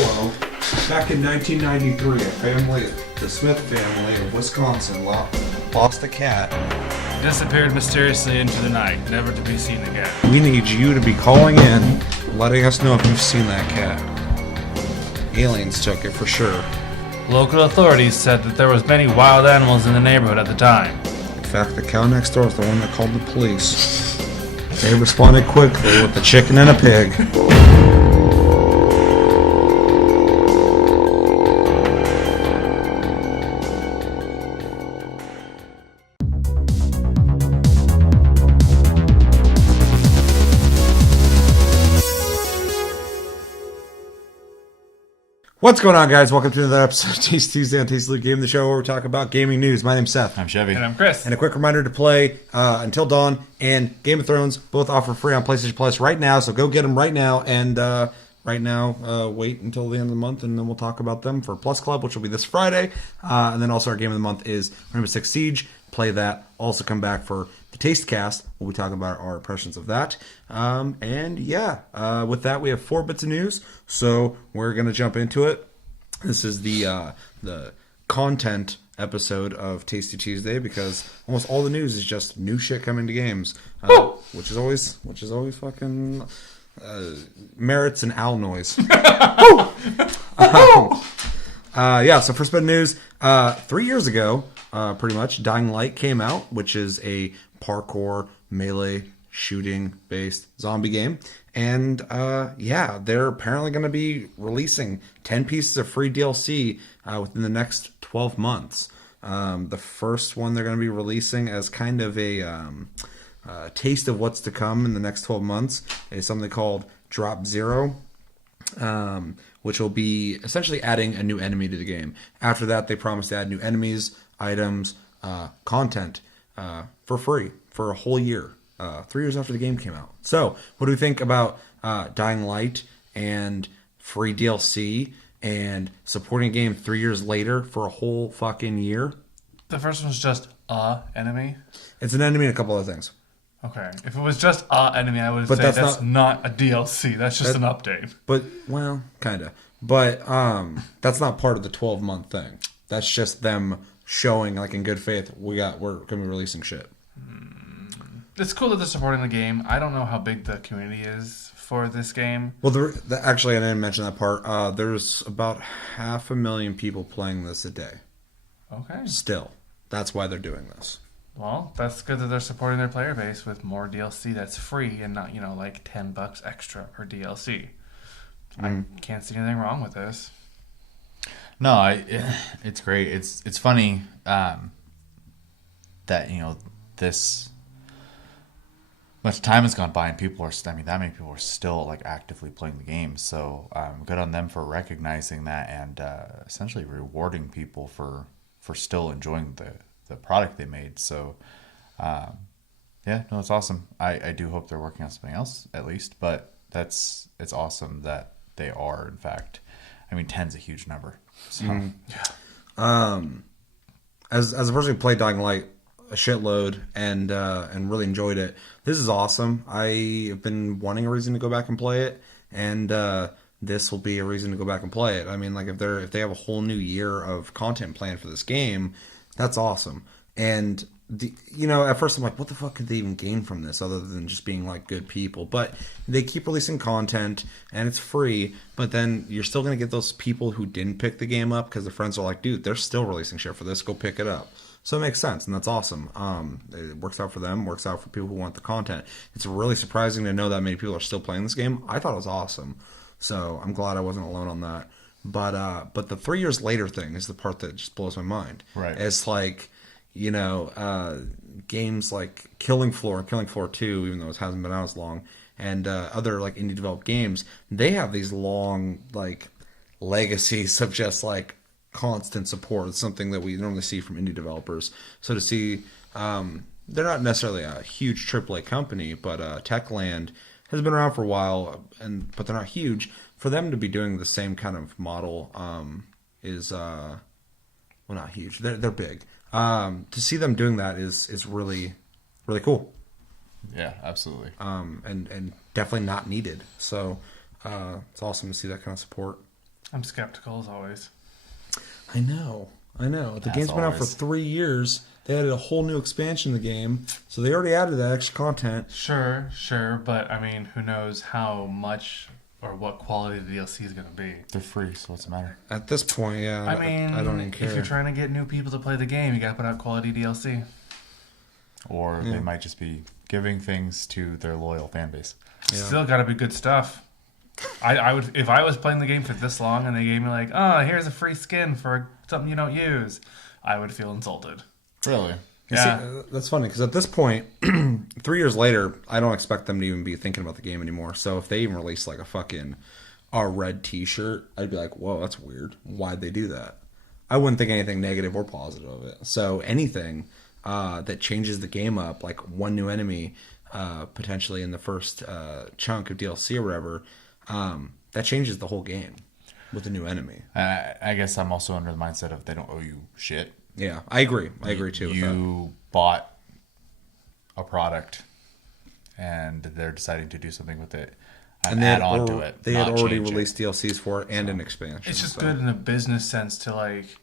Hello. Back in 1993, the Smith family of Wisconsin, lost a cat. Disappeared mysteriously into the night, never to be seen again. We need you to be calling in, letting us know if you've seen that cat. Aliens took it for sure. Local authorities said that there was many wild animals in the neighborhood at the time. In fact, the cow next door is the one that called the police. They responded quickly with a chicken and a pig. What's going on, guys? Welcome to another episode of Taste Tuesday on Taste Loot Game, the show where we talk about gaming news. My name's Seth. I'm Chevy. And I'm Chris. And a quick reminder to play Until Dawn and Game of Thrones, both offer free on PlayStation Plus right now, so go get them right now. And wait until the end of the month, and then we'll talk about them for Plus Club, which will be this Friday. And then also our game of the month is Rainbow Six Siege. Play that. Also come back for the Taste Cast. We'll be talking about our impressions of that. With that, we have 4 bits of news, so we're going to jump into it. This is the content episode of Tasty Tuesday because almost all the news is just new shit coming to games, which is always fucking merits an owl noise. So first bit of news, 3 years ago, pretty much, Dying Light came out, which is a parkour melee shooting based zombie game. And they're apparently going to be releasing 10 pieces of free DLC within the next 12 months. The first one they're going to be releasing as kind of a taste of what's to come in the next 12 months is something called Drop Zero, which will be essentially adding a new enemy to the game. After that, they promise to add new enemies, items, content for free for a whole year. 3 years after the game came out. So, what do we think about Dying Light and free DLC and supporting a game 3 years later for a whole fucking year? The first one's just a enemy. It's an enemy and a couple other things. Okay. If it was just a enemy, I would say that's not a DLC. That's just an update. But, well, kind of. But that's not part of the 12-month thing. That's just them showing, like, in good faith, we're going to be releasing shit. It's cool that they're supporting the game. I don't know how big the community is for this game. Well, actually, I didn't mention that part. There's about 500,000 people playing this a day. Okay. Still. That's why they're doing this. Well, that's good that they're supporting their player base with more DLC that's free and not, like $10 extra per DLC. I can't see anything wrong with this. No, it's great. It's funny that, this much time has gone by and that many people are still like actively playing the game. So good on them for recognizing that and essentially rewarding people for still enjoying the product they made. So it's awesome. I do hope they're working on something else at least, but it's awesome that they are in fact. I mean, 10's a huge number. So as a person who played Dying Light a shitload and really enjoyed it. This is awesome. I have been wanting a reason to go back and play it, and this will be a reason to go back and play it. I mean, like if they have a whole new year of content planned for this game, that's awesome. And at first I'm like, what the fuck could they even gain from this other than just being like good people? But they keep releasing content and it's free, but then you're still going to get those people who didn't pick the game up because their friends are like, dude, they're still releasing shit for this, go pick it up. So it makes sense, and that's awesome. It works out for them, works out for people who want the content. It's really surprising to know that many people are still playing this game. I thought it was awesome, so I'm glad I wasn't alone on that. But the 3 years later thing is the part that just blows my mind. Right. It's like, games like Killing Floor and Killing Floor 2, even though it hasn't been out as long, and other like indie developed games, they have these long like legacies of just like constant support. It's something that we normally see from indie developers. So to see, they're not necessarily a huge AAA company, but Techland has been around for a while, but they're not huge. For them to be doing the same kind of model is not huge. They're big. To see them doing that is really, really cool. Yeah, absolutely. And definitely not needed. So it's awesome to see that kind of support. I'm skeptical as always. I know. The As game's been out for always. 3 years. They added a whole new expansion to the game, so they already added that extra content. Sure, but I mean, who knows how much or what quality the DLC is going to be. They're free, so what's the matter? At this point, yeah, I mean, I don't even care. if you're trying to get new people to play the game, you got to put out quality DLC. Or they might just be giving things to their loyal fan base. Yeah. Still got to be good stuff. I would, if I was playing the game for this long and they gave me like, oh, here's a free skin for something you don't use, I would feel insulted. Really? Yeah. See, that's funny because at this point, 3 years later, I don't expect them to even be thinking about the game anymore. So if they even release like a red T-shirt, I'd be like, "Whoa, that's weird. Why'd they do that?" I wouldn't think anything negative or positive of it. So anything that changes the game up, like one new enemy, potentially in the first chunk of DLC or whatever, that changes the whole game with a new enemy. I guess I'm also under the mindset of they don't owe you shit. Yeah, I agree. I agree too. With that. You bought a product, and they're deciding to do something with it, And add on to it. They had not already change it. released DLCs for it and an expansion. It's just so. good in a business sense to like,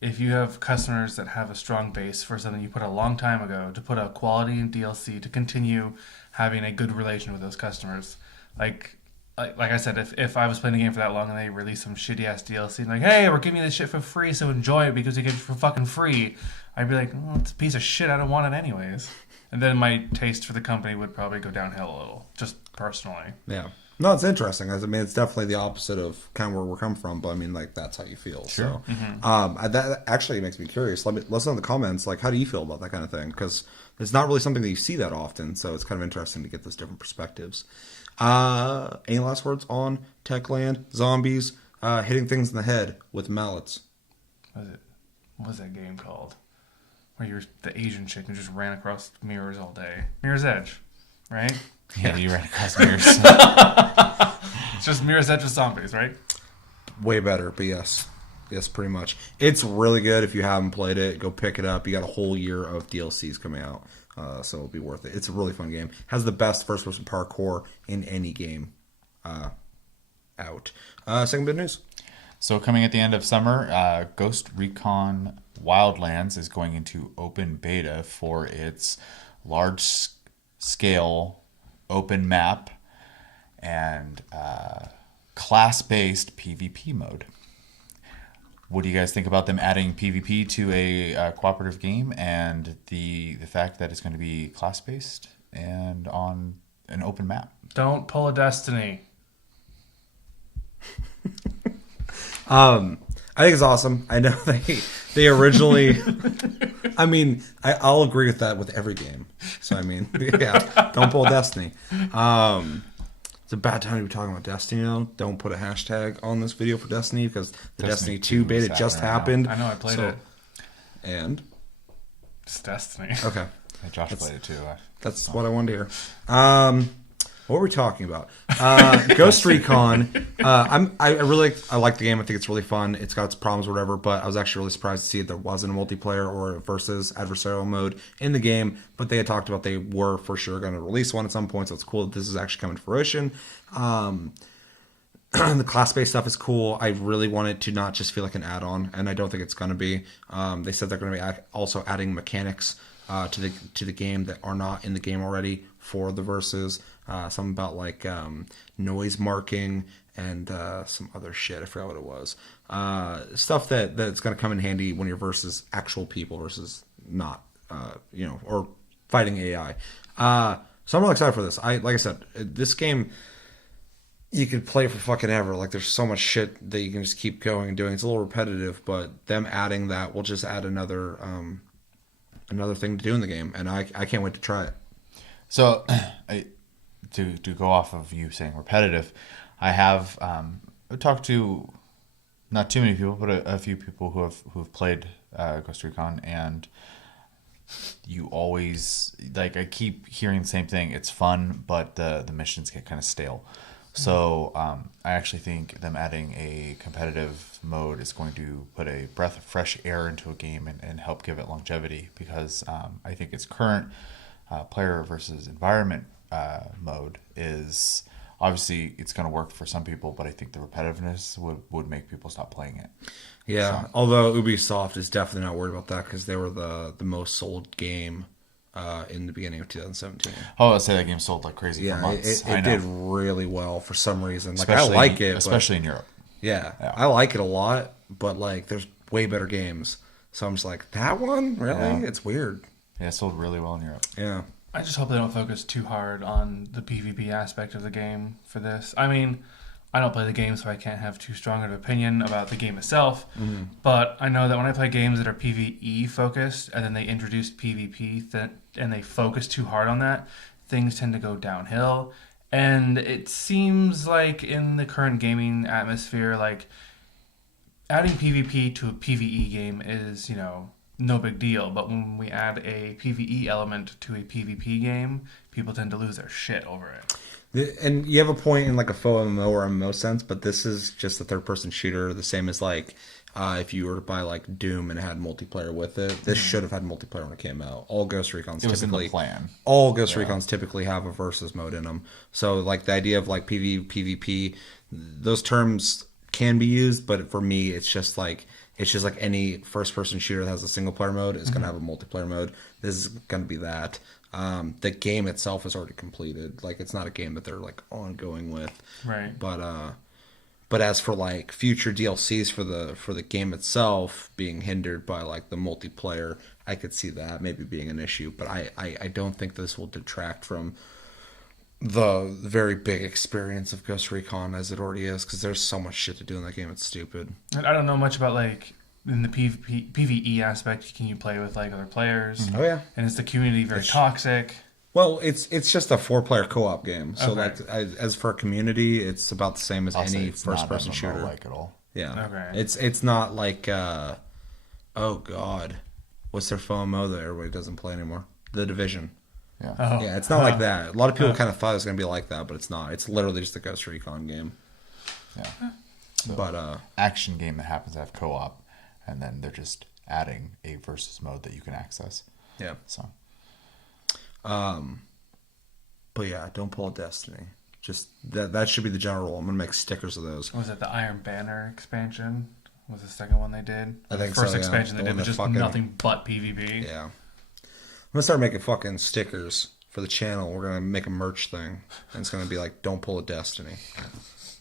if you have customers that have a strong base for something you put a long time ago, to put a quality in DLC to continue having a good relation with those customers. Like I said, if I was playing the game for that long and they released some shitty ass DLC and like, hey, we're giving you this shit for free, so enjoy it because you get it for fucking free, I'd be like, oh, it's a piece of shit. I don't want it anyways. And then my taste for the company would probably go downhill a little, just personally. Yeah. No, it's interesting. I mean, it's definitely the opposite of kind of where we're coming from, but I mean, like, that's how you feel. Sure. So, that actually makes me curious. Let us know in the comments, like, how do you feel about that kind of thing? Because it's not really something that you see that often, so it's kind of interesting to get those different perspectives. Any last words on Techland, zombies, hitting things in the head with mallets? What was that game called? Where you're the Asian chick who just ran across mirrors all day. Mirror's Edge, right? Yeah, you ran across mirrors. It's just Mirror's Edge with zombies, right? Way better, but yes. Yes, pretty much. It's really good. If you haven't played it, go pick it up. You got a whole year of DLCs coming out, so it'll be worth it. It's a really fun game. Has the best first-person parkour in any game out. Second bit of news. So coming at the end of summer, Ghost Recon Wildlands is going into open beta for its large-scale open map and class-based PvP mode. What do you guys think about them adding PvP to a cooperative game and the fact that it's going to be class-based and on an open map? Don't pull a Destiny. I think it's awesome. I know they originally. I mean, I'll agree with that with every game. So I mean, yeah, don't pull Destiny. It's a bad time to be talking about Destiny now. Don't put a hashtag on this video for Destiny because the Destiny 2 beta just happened. I know, I played it. And? It's Destiny. Okay. Yeah, Josh played it too. That's what I wanted to hear. What were we talking about? Ghost Recon. I like the game. I think it's really fun. It's got its problems or whatever, but I was actually really surprised to see that there wasn't a multiplayer or a versus adversarial mode in the game. But they had talked about they were for sure going to release one at some point, so it's cool that this is actually coming to fruition. The class-based stuff is cool. I really want it to not just feel like an add-on, and I don't think it's going to be. They said they're going to be also adding mechanics to the game that are not in the game already for the versus. Something about like noise marking and some other shit. I forgot what it was. Stuff that's going to come in handy when you're versus actual people versus not, or fighting AI. So I'm really excited for this. Like I said, this game, you could play it for fucking ever. Like there's so much shit that you can just keep going and doing. It's a little repetitive, but them adding that will just add another thing to do in the game, and I can't wait to try it. So, to go off of you saying repetitive, I have talked to not too many people, but a few people who have played Ghost Recon, and you always like. I keep hearing the same thing. It's fun, but the missions get kind of stale. So I actually think them adding a competitive mode is going to put a breath of fresh air into a game and help give it longevity, because I think its current player versus environment mode is obviously it's going to work for some people, but I think the repetitiveness would make people stop playing it. Yeah, although Ubisoft is definitely not worried about that because they were the most sold game in the beginning of 2017. Oh, I'll say that game sold like crazy for Yeah, months. it did really well for some reason. Like Especially, I like it, especially in Europe. Yeah, I like it a lot, but like there's way better games. So I'm just like, that one? Really? Yeah. It's weird. Yeah, it sold really well in Europe. Yeah. I just hope they don't focus too hard on the PvP aspect of the game for this. I mean, I don't play the game, so I can't have too strong an opinion about the game itself. Mm-hmm. But I know that when I play games that are PvE focused, and then they introduce PvP, and they focus too hard on that, things tend to go downhill. And it seems like in the current gaming atmosphere, like adding PvP to a PvE game is, no big deal. But when we add a PvE element to a PvP game, people tend to lose their shit over it. And you have a point in like a faux MMO or MMO sense, but this is just a third-person shooter, the same as like if you were to buy like Doom and it had multiplayer with it. This should have had multiplayer when it came out. All Ghost Recon's It was in typically the plan. All Ghost Recons typically have a versus mode in them. So like the idea of like PvP, those terms can be used, but for me, it's just like any first-person shooter that has a single-player mode is going to have a multiplayer mode. This is going to be that. The game itself is already completed. Like it's not a game that they're like ongoing with. Right. But as for like future DLCs for the game itself being hindered by like the multiplayer, I could see that maybe being an issue. But I don't think this will detract from the very big experience of Ghost Recon as it already is, because there's so much shit to do in that game. It's stupid. I don't know much about like in the PvE aspect. Can you play with like other players? Oh yeah. And is the community very toxic? Well, it's just a 4-player co-op game. So Okay. like as for a community, it's about the same as I'll say any it's not first-person shooter. MMO-like at all. Yeah. Okay. It's not like oh god, what's their FOMO that everybody doesn't play anymore? The Division. Yeah. Oh. Yeah, it's not like that. A lot of people kind of thought it was gonna be like that, but it's not. It's literally just a Ghost Recon game. Yeah. So, But action game that happens to have co-op, and then they're just adding a versus mode that you can access. yeah. So But yeah, don't pull a Destiny. Just that should be the general rule. I'm gonna make stickers of those. Was it the Iron Banner expansion? Was the second one they did? I think the first so, yeah. expansion The they one did was that just fucking- nothing but PvP. Yeah. I'm gonna start making fucking stickers for the channel. We're gonna make a merch thing, and it's gonna be like, "Don't pull a Destiny." You're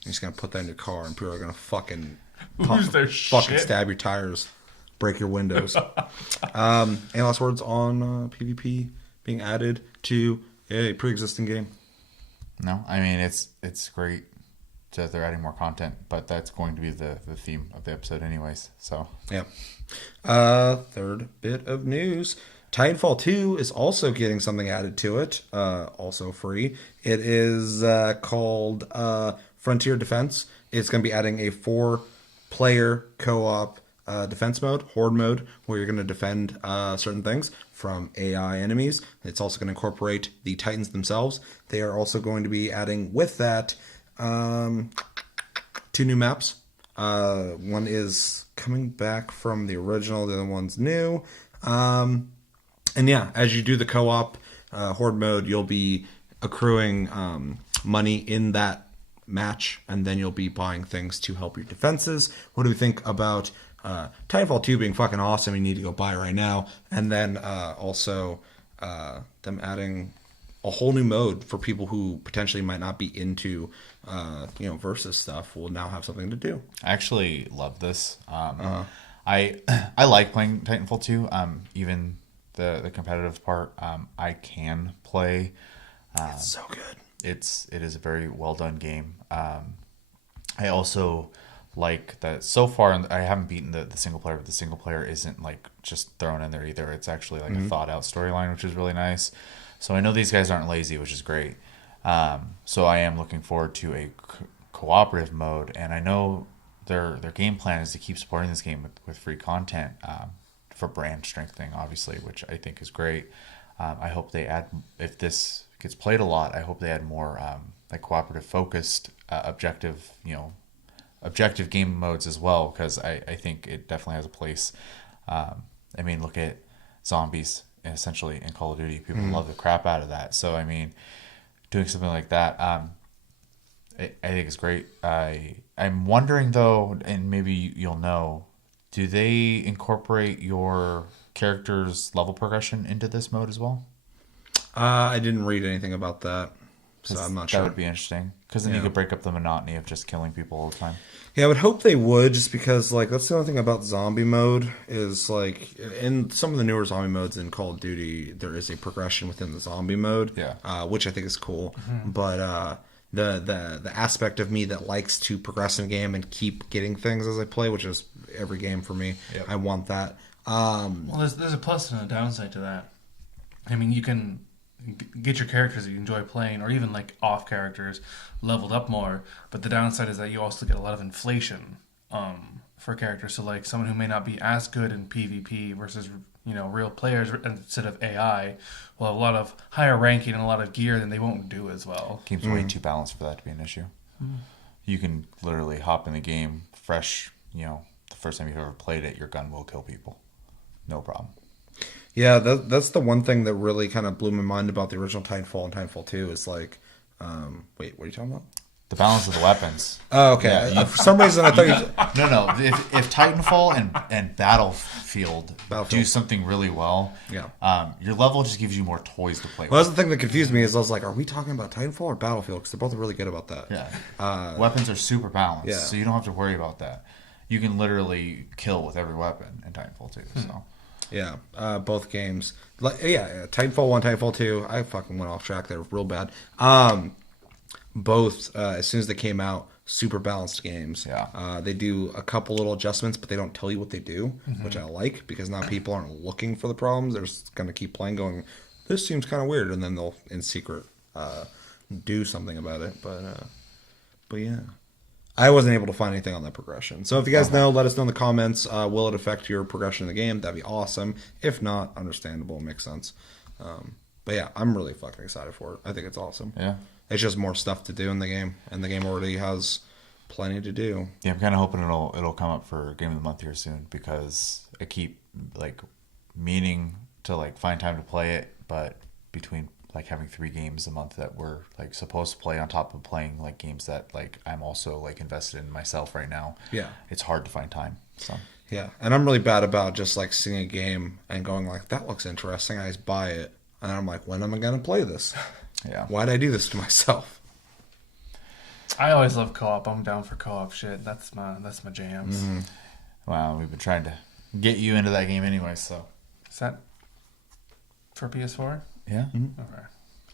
just gonna put that in your car, and people are gonna fucking Lose their fucking shit. stab your tires, break your windows. Any last words on PvP being added to a pre-existing game? no, I mean it's great that they're adding more content, but that's going to be the theme of the episode anyways. So Yeah. Third bit of news. Titanfall 2 is also getting something added to it, also free. It is called Frontier Defense. It's going to be adding a 4-player co-op defense mode, horde mode, where you're going to defend certain things from AI enemies. It's also going to incorporate the Titans themselves. They are also going to be adding with that 2 new maps. One is coming back from the original, the other one's new. And yeah, as you do the co-op horde mode, you'll be accruing money in that match, and then you'll be buying things to help your defenses. What do we think about Titanfall 2 being fucking awesome? You need to go buy it right now. And then also them adding a whole new mode for people who potentially might not be into versus stuff will now have something to do. I actually love this. I like playing Titanfall 2. Even the competitive part, I can play. It's so good. It is a very well done game. I also like that so far. I haven't beaten the single player, but the single player isn't like just thrown in there either. It's actually like a thought out storyline, which is really nice. So I know these guys aren't lazy, which is great. So I am looking forward to a cooperative mode, and I know their game plan is to keep supporting this game with free content for brand strengthening, obviously, which I think is great. I hope they add, if this gets played a lot, I hope they add more like cooperative focused objective game modes as well, because I think it definitely has a place. I mean, look at zombies essentially in Call of Duty. People love the crap out of that. So I mean, doing something like that. I think it's great. I'm wondering though, and maybe you'll know, do they incorporate your character's level progression into this mode as well? I didn't read anything about that, so I'm not sure. That would be interesting because then you Yeah. could break up the monotony of just killing people all the time. Yeah, I would hope they would, just because like that's the only thing about zombie mode is like in some of the newer zombie modes in Call of Duty, there is a progression within the zombie mode, Yeah. which I think is cool. But the aspect of me that likes to progress in a game and keep getting things as I play, which is every game for me, Yep. I want that. Well, there's a plus and a downside to that. I mean, you can get your characters that you enjoy playing, or even like off characters, leveled up more. But the downside is that you also get a lot of inflation for characters. So like someone who may not be as good in PvP versus real players instead of AI will have a lot of higher ranking and a lot of gear, then they won't do as well. Game's way too balanced for that to be an issue. You can literally hop in the game fresh. The first time you've ever played it, your gun will kill people. No problem. Yeah, that's the one thing that really kind of blew my mind about the original Titanfall and Titanfall 2 is like, wait, what are you talking about? The balance of the weapons. Oh, okay. Yeah, For some reason, I thought you. No. If Titanfall and Battlefield do Battlefield. something really well, Yeah. your level just gives you more toys to play Well, with. that's the thing that confused me is I was like, are we talking about Titanfall or Battlefield? Because they're both really good about that. Yeah. Weapons are super balanced, Yeah. so you don't have to worry about that. You can literally kill with every weapon in Titanfall 2. So Yeah, both games. Titanfall 1, Titanfall 2. I fucking went off track there real bad. Both, as soon as they came out, super balanced games. Yeah. They do a couple little adjustments, but they don't tell you what they do, which I like because now people aren't looking for the problems. They're just going to keep playing going, this seems kind of weird, and then they'll, in secret, do something about it. But yeah. I wasn't able to find anything on that progression. So if you guys know, let us know in the comments. Will it affect your progression in the game? That'd be awesome. If not, understandable. Makes sense. But yeah, I'm really fucking excited for it. I think it's awesome. yeah. It's just more stuff to do in the game, and the game already has plenty to do. Yeah, I'm kind of hoping it'll come up for Game of the Month here soon because I keep like meaning to like find time to play it, but between like having 3 games a month that we're like supposed to play on top of playing like games that like I'm also like invested in myself right now. Yeah. It's hard to find time. So Yeah, and I'm really bad about just like seeing a game and going like, that looks interesting. I just buy it, and I'm like, when am I gonna play this? yeah. Why'd I do this to myself? I always love co-op. I'm down for co-op shit. That's my jams. Wow, we've been trying to get you into that game anyway, so Is that for PS4? yeah. Okay.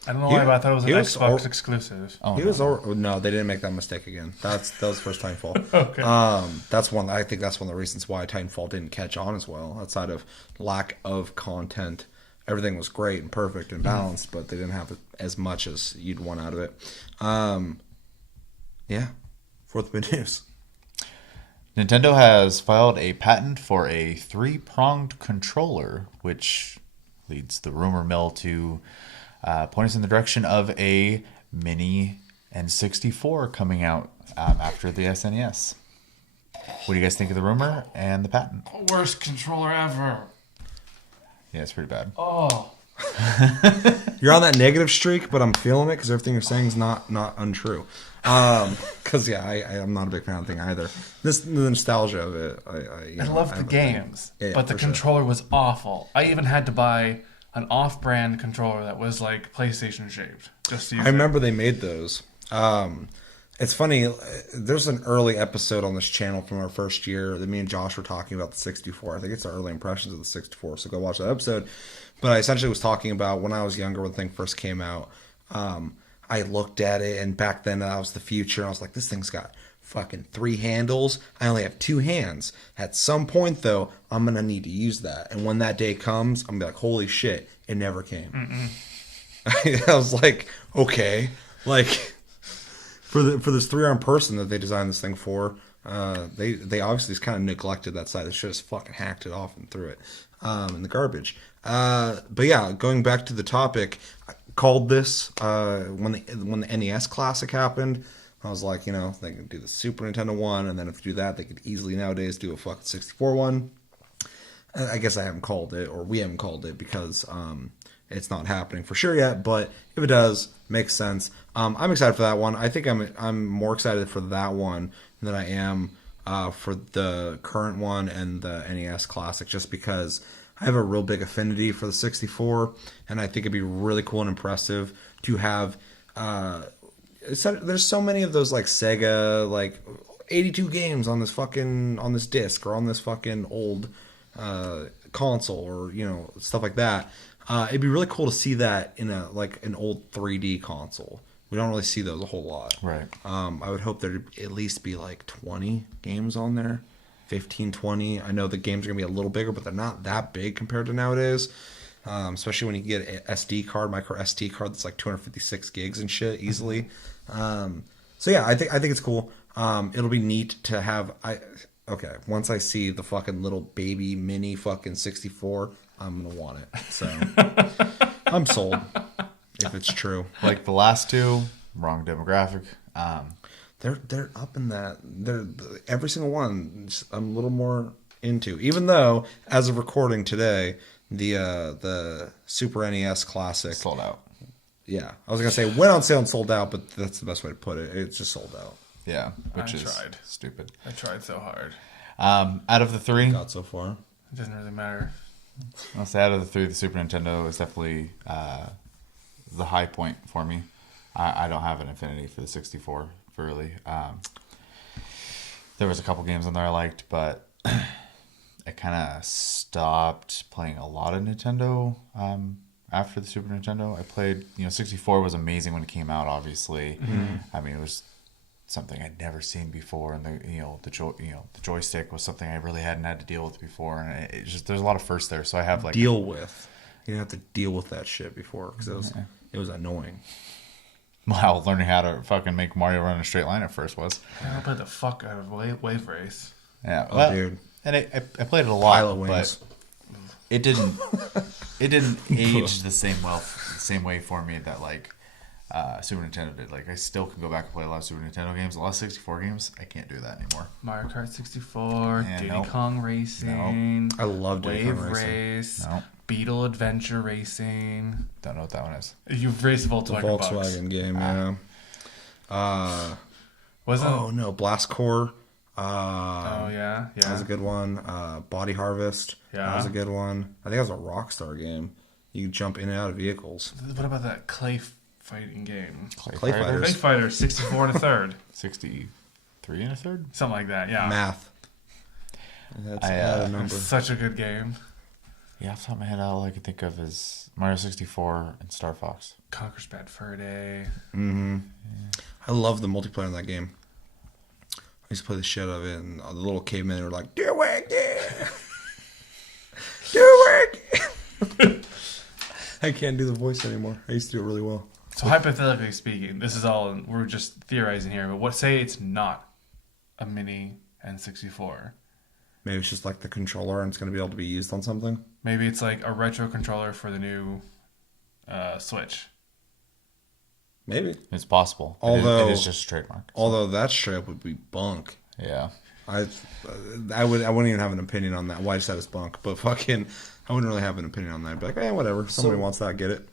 I don't know why, but I thought it was an He was Xbox exclusive. Oh, He no. was no, they didn't make that mistake again. That was first Titanfall. Okay. That's one. I think that's one of the reasons why Titanfall didn't catch on as well. Outside of lack of content, everything was great and perfect and balanced, but they didn't have as much as you'd want out of it. Yeah, fourth big news. Nintendo has filed a patent for a 3-pronged controller, which leads the rumor mill to point us in the direction of a mini N64 coming out after the SNES. What do you guys think of the rumor and the patent? Worst controller ever. Yeah, it's pretty bad. Oh. You're on that negative streak, but I'm feeling it because everything you're saying is not untrue. Because I'm not a big fan of the thing either. The nostalgia of it. I loved the games, Yeah, but the for sure. controller was awful. I even had to buy an off-brand controller that was like PlayStation shaped. Just to use I remember they made those. It's funny. There's an early episode on this channel from our first year that me and Josh were talking about the 64. I think it's our early impressions of the 64. So go watch that episode. But I essentially was talking about when I was younger, when the thing first came out. I looked at it, and back then that was the future. And I was like, this thing's got fucking 3 handles. I only have 2 hands. At some point, though, I'm going to need to use that. And when that day comes, I'm going to be like, holy shit, it never came. I was like, okay. Like, for this 3-arm person that they designed this thing for, they obviously just kind of neglected that side. They should have just fucking hacked it off and threw it in the garbage. But yeah, going back to the topic, I called this when the NES Classic happened. I was like, they can do the Super Nintendo one, and then if you do that, they could easily nowadays do a fucking 64 one. I guess I haven't called it, or we haven't called it, because it's not happening for sure yet, but if it does, makes sense. I'm excited for that one. I think I'm more excited for that one than I am for the current one and the NES Classic, just because I have a real big affinity for the 64, and I think it'd be really cool and impressive to have. There's so many of those like Sega 82 games on this disc or on this fucking old console or stuff like that. It'd be really cool to see that in an old 3D console. We don't really see those a whole lot. Right. I would hope there'd at least be 20 games on there. 15, 20. I know the games are going to be a little bigger, but they're not that big compared to nowadays. Especially when you get an SD card, micro SD card that's 256 gigs and shit easily. So yeah, I think it's cool. It'll be neat to have. Once I see the fucking little baby mini fucking 64, I'm gonna want it. So I'm sold. If it's true, Like the last two, wrong demographic. they're up in that. They're every single one. I'm a little more into. Even though, as of recording today, the Super NES Classic Sold out. Yeah, I was gonna say went on sale and sold out, but that's the best way to put it. It's just sold out. Yeah, which I is tried. stupid. I tried so hard. Out of the three, Got so far. It doesn't really matter. I'll say out of the three, the Super Nintendo is definitely the high point for me. I don't have an affinity for the 64, really. There was a couple games on there I liked, but I kind of stopped playing a lot of Nintendo after the Super Nintendo. I played, 64 was amazing when it came out, obviously. Mm-hmm. I mean, it was something I'd never seen before, and the joystick was something I really hadn't had to deal with before, and it just there's a lot of firsts there. So I have deal with. You didn't have to deal with that shit before because it was annoying. Wow, learning how to fucking make Mario run in a straight line at first was. I played the fuck out of Wave Race. Yeah, well, dude. And I played it a lot, Pilot wings. but it didn't age the same way for me that Super Nintendo did. I still can go back and play a lot of Super Nintendo games. A lot of 64 games, I can't do that anymore. Mario Kart 64, Yeah, Diddy Kong Racing, I love Diddy Wave Kong Racing. Race, No. Beetle Adventure Racing. Don't know what that one is. You've raced Volkswagen, The Volkswagen game, yeah. Wasn't? Oh no, Blast Core. Yeah. That was a good one. Body Harvest. Yeah. That was a good one. I think that was a Rockstar game. You could jump in and out of vehicles. What about that clay fighting game? Clay Fighters. Clay Fighter 64 and a third. 63 and a third? Something like that, yeah. Math. That's I, a number. Such a good game. Yeah, off the top of my head, all I can think of is Mario 64 and Star Fox. Conker's Bad Fur Day. Mm-hmm. Yeah. I love the multiplayer in that game. I used to play the shit out of it, and the little cavemen were like, "Do it, yeah, do it." I can't do the voice anymore. I used to do it really well. So hypothetically speaking, this is all we're just theorizing here. But say it's not a mini N64. Maybe it's just the controller, and it's going to be able to be used on something. Maybe it's a retro controller for the new Switch. Maybe It's possible. Although it is just a trademark. Although that straight up would be bunk. Yeah. I wouldn't even have an opinion on that. Why I said it's bunk, but fucking, I wouldn't really have an opinion on that. I'd be like, whatever. Somebody wants that, get it.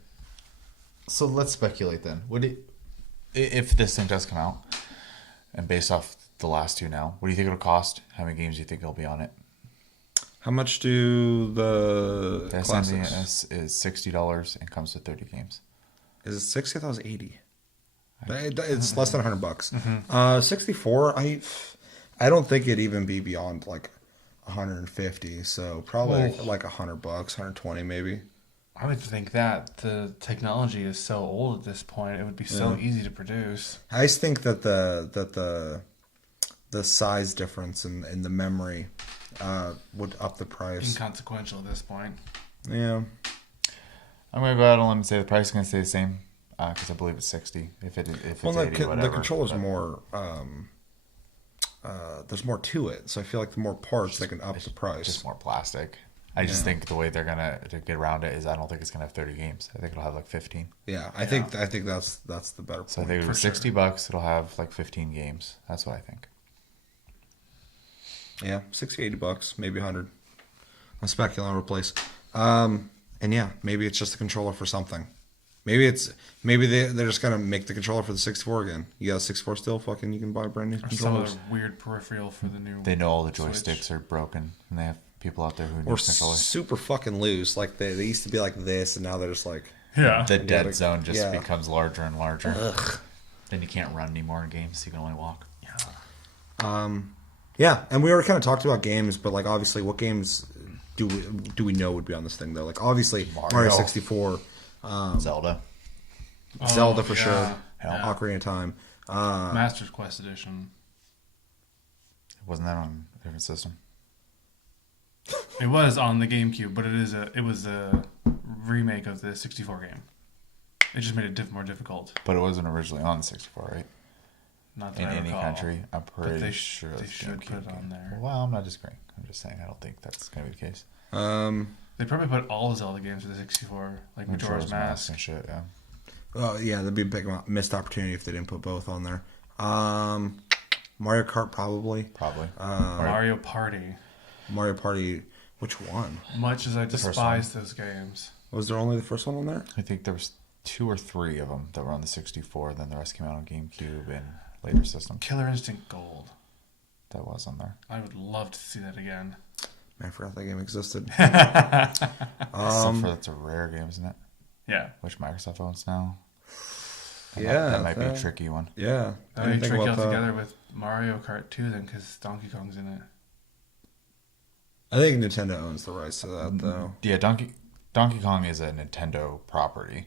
So let's speculate then. If this thing does come out, and based off the last two now, what do you think it'll cost? How many games do you think will be on it? How much do the classics? SNES is $60 and comes with 30 games. Is it 60? I thought it was 80. It's less than $100. Mm-hmm. 64. I don't think it'd even be beyond 150. So probably $100, 120 maybe. I would think that the technology is so old at this point, it would be so easy to produce. I just think that the size difference in the memory would up the price. Inconsequential at this point. Yeah. I'm gonna go out on a limb and say the price is gonna stay the same because I believe it's 60. If it's 80, whatever. The controller's more. There's more to it, so I feel like the more parts, they can up the price. Just more plastic. I just think the way they're gonna to get around it is I don't think it's gonna have 30 games. I think it'll have 15. Yeah, I think that's the better point. So I think it'll be $60. It'll have 15 games. That's what I think. Yeah, $60, $80, maybe $100. I'll speculate on replace. And yeah, maybe it's just a controller for something. Maybe they're just gonna make the controller for the 64 again. You got a 64 still? Fucking, you can buy brand new Or some controllers. other weird peripheral for the new. They know all the Switch. joysticks are broken, and they have people out there who need Or controllers. super fucking loose. Like they used to be like this, and now they're just like. Yeah. The dead like- zone just yeah. becomes larger and larger. Ugh. Then you can't run anymore in games, so you can only walk. Yeah, and we already kind of talked about games, but like obviously, what games do we know would be on this thing though? Like obviously, Mario 64, Zelda. Zelda for sure, Yeah. Ocarina of Time. Master's Quest Edition. Wasn't that on a different system? It was on the GameCube, but it was a remake of the 64 game. It just made it more difficult. But it wasn't originally on the 64, right? Not that In I any recall. country, I'm pretty they sure they it's should put GameCube it on game. there. Well, I'm not disagreeing. I'm just saying I don't think that's going to be the case. They probably put all the Zelda games for the 64, like Majora's Mask. and shit. Yeah. Oh yeah, that'd be a big missed opportunity if they didn't put both on there. Mario Kart probably. Probably. Mario Party. Mario Party. Which one? Much as I first despise those games. Was there only the first one on there? I think there was 2 or 3 of them that were on the 64. Then the rest came out on GameCube and later systems. Killer Instinct Gold. That was on there. I would love to see that again. Man, I forgot that game existed. That's a rare game, isn't it? Yeah. Which Microsoft owns now. Yeah, that might be a tricky one. Yeah, That would be tricky altogether with Mario Kart 2 then, because Donkey Kong's in it. I think Nintendo owns the rights to that though. Yeah, Donkey Kong is a Nintendo property.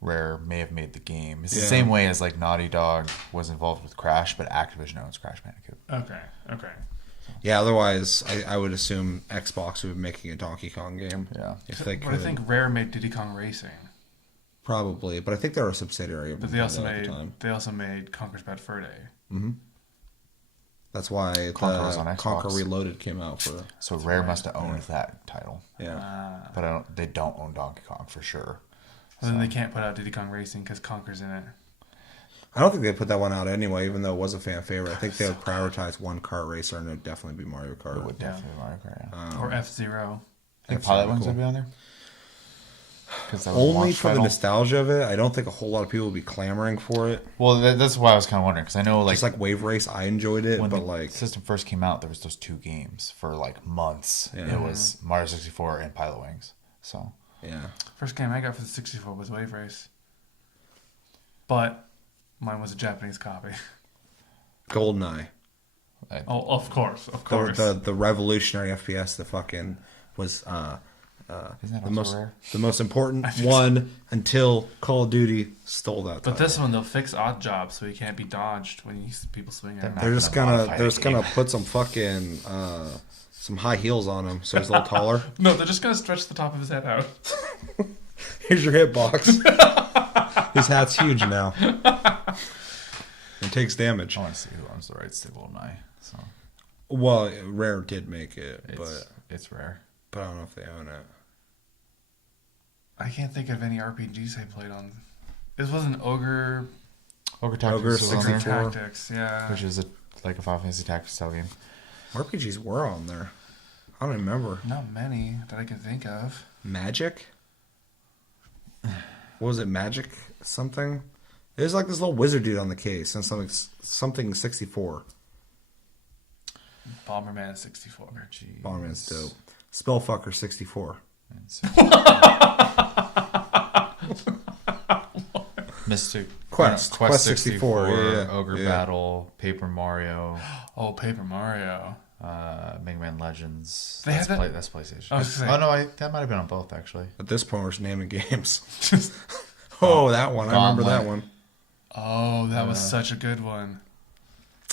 Rare may have made the game. It's the same way as like Naughty Dog was involved with Crash, but Activision owns Crash Bandicoot. Okay. Yeah, otherwise I would assume Xbox would be making a Donkey Kong game. Yeah. If they But could. I think Rare made Diddy Kong Racing. Probably, but I think they're a subsidiary of But Nintendo they also made Conker's Bad Fur Day. Mm-hmm. That's why Conker was on the Xbox. Conker Reloaded came out for. So Rare must have owned that title. Yeah. But they don't own Donkey Kong for sure. Well, then they can't put out Diddy Kong Racing because Conker's in it. I don't think they put that one out anyway, even though it was a fan favorite. I think they would prioritize one kart racer, and it would definitely be Mario Kart. It would definitely be Mario Kart, yeah. Or F-Zero. I think That's Pilot really Wings cool. would be on there. 'Cause that was a Only launch for the title. nostalgia of it. I don't think a whole lot of people would be clamoring for it. Well, that's why I was kind of wondering, because I know like Just like Wave Race, I enjoyed it, when but the like system first came out, there was those 2 games for like months. Yeah. It was Mario 64 and Pilot Wings. So yeah. First game I got for the 64 was Wave Race. But mine was a Japanese copy. GoldenEye. Oh, of course. The revolutionary FPS that fucking was isn't that the also most rare? the most important one until Call of Duty stole that. But title. this one, they'll fix Odd Job so he can't be dodged when people swing at him. They're just gonna gonna modify they're the just gonna game. put some fucking some high heels on him so he's a little taller. No, they're just going to stretch the top of his head out. Here's your hitbox. His hat's huge now. It takes damage. I want to see who owns the rights to GoldenEye. So Well, Rare did make it, it's rare. but I don't know if they own it. I can't think of any RPGs I played on. This wasn't Ogre Ogre Tactics Ogre was on there, 64. Tactics, yeah. which is like a Final Fantasy Tactics style game. RPGs were on there. I don't remember. Not many that I can think of. Magic? What was it? Magic something? It was like this little wizard dude on the case and something 64. Bomberman 64. Jeez. Bomberman's dope. Spellfucker 64. And so- Mystic Quest 64, yeah. Ogre Yeah. Battle, Paper Mario, Oh, Paper Mario. Mega Man Legends. They have that- That's PlayStation. I was gonna say- Oh no, that might have been on both actually. At this point, we're just naming games. Oh, that one. I remember that Gauntlet. one. Oh, that was such a good one.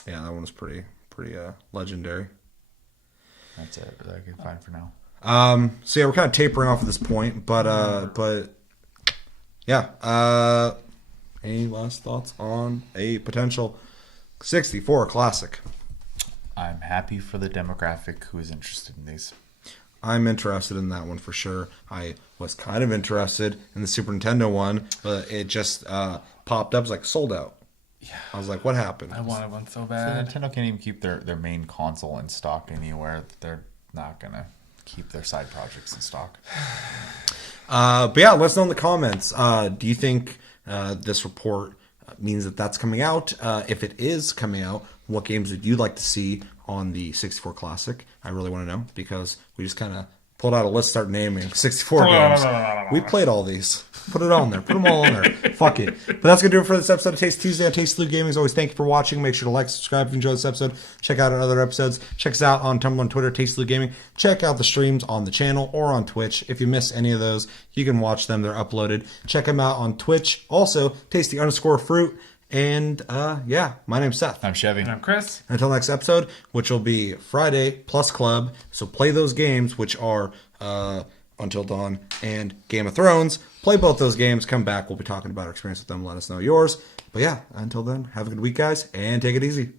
Yeah, that one was pretty legendary. That's it that I can find for now. So yeah, we're kind of tapering off at this point, but yeah. Any last thoughts on a potential 64 classic? I'm happy for the demographic who is interested in these. I'm interested in that one for sure. I was kind of interested in the Super Nintendo one, but it just popped up. It was like sold out. Yeah. I was like, what happened? I wanted one so So bad. Nintendo can't even keep their main console in stock anywhere. They're not gonna keep their side projects in stock. But yeah, let us know in the comments. Do you think this report means that that's coming out? If it is coming out, what games would you like to see on the 64 Classic? I really want to know, because we just kind of pulled out a list, start naming 64 games. We played all these. Put it on there. Put them all on there. Fuck it. But that's going to do it for this episode of Taste Tuesday on Taste Blue Gaming. As always, thank you for watching. Make sure to like, subscribe if you enjoyed this episode. Check out our other episodes. Check us out on Tumblr and Twitter, Taste Blue Gaming. Check out the streams on the channel or on Twitch. If you miss any of those, you can watch them. They're uploaded. Check them out on Twitch. Also, Tasty_Fruit. And yeah, my name's Seth. I'm Chevy. And I'm Chris. Until next episode, which will be Friday plus Club. So play those games, which are Until Dawn and Game of Thrones. Play both those games. Come back. We'll be talking about our experience with them. Let us know yours. But yeah, until then, have a good week, guys, and take it easy.